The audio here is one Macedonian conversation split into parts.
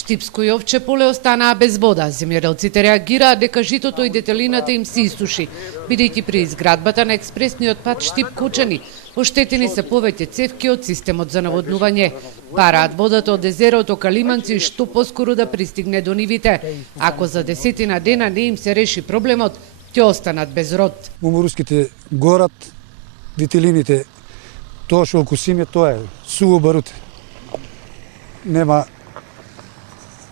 Штипско и Овче поле останаа без вода. Земјоделците реагираа дека житото и детелината им се исуши, бидејќи при изградбата на експресниот пат Штип-Кучани оштетени се повеќе цевки од системот за наводнување. Бараат водата од езерото Калиманци што поскоро да пристигне до нивите. Ако за 10 дена не им се реши проблемот, ќе останат без род. Уморуските горат, детелините, тоа што окусиме, тоа е суво барут. Нема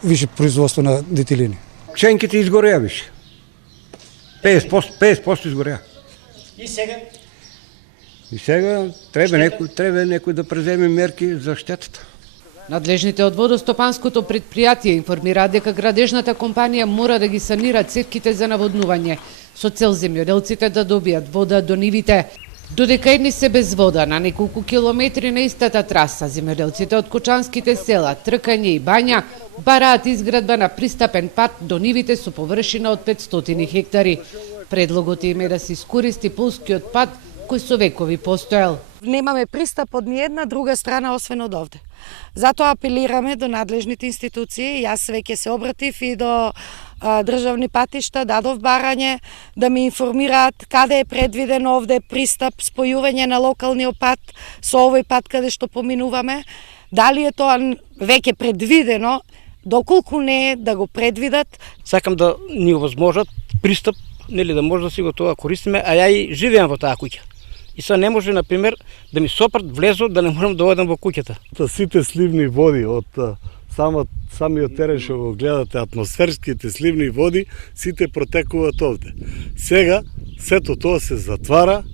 више производство на детелини. Пченките изгореа више. 50% изгореа. И сега? И сега треба некој да преземе мерки за штетата. Надлежните од водостопанското предпријатие информираат дека градежната компанија мора да ги санира цевките за наводнување со цел земјоделците да добијат вода до нивите. Додека едни се без вода на неколку километри на истата траса, земјоделците од кочанските села Тркање и Бања бараат изградба на пристапен пат до нивите со површина од 500 хектари. Предлогот им е да се искористи полскиот пат кој со векови постоел. Немаме пристап од ни една друга страна освен од овде. Затоа апелираме до надлежните институции. Јас веќе се обратив и до државни патишта, дадов барање да ми информираат каде е предвиден овде пристап, спојување на локалниот пат со овој пат каде што поминуваме. Дали е тоа веќе предвидено, доколку не е да го предвидат. Сакам да ни овозможат пристап, нели да може да си го тоа користиме, а ја и живеам во таа куќа. И сега не може, например, да ми сопрат влезо да не можам да одам во куќата. Сите сливни води од самиот терен што го гледате, атмосферските сливни води, сите протекуваат овде. Сега сето тоа се затвара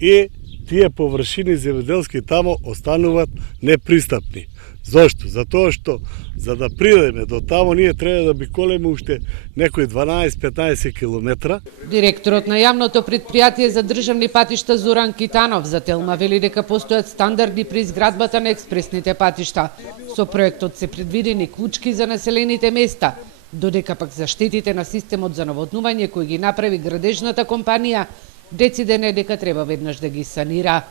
и тие површини земјоделски тамо остануваат непристапни. Зошто? Затоа што за да придеме до тамо ние треба да биколеме уште некои 12-15 километра. Директорот на јавното предпријатие за државни патишта Зоран Китанов за Телма вели дека постојат стандарди при изградбата на експресните патишта. Со проектот се предвидени клучки за населените места, додека пак за штетите на системот за наводнување кој ги направи градежната компанија, дециден е дека треба веднаш да ги санира.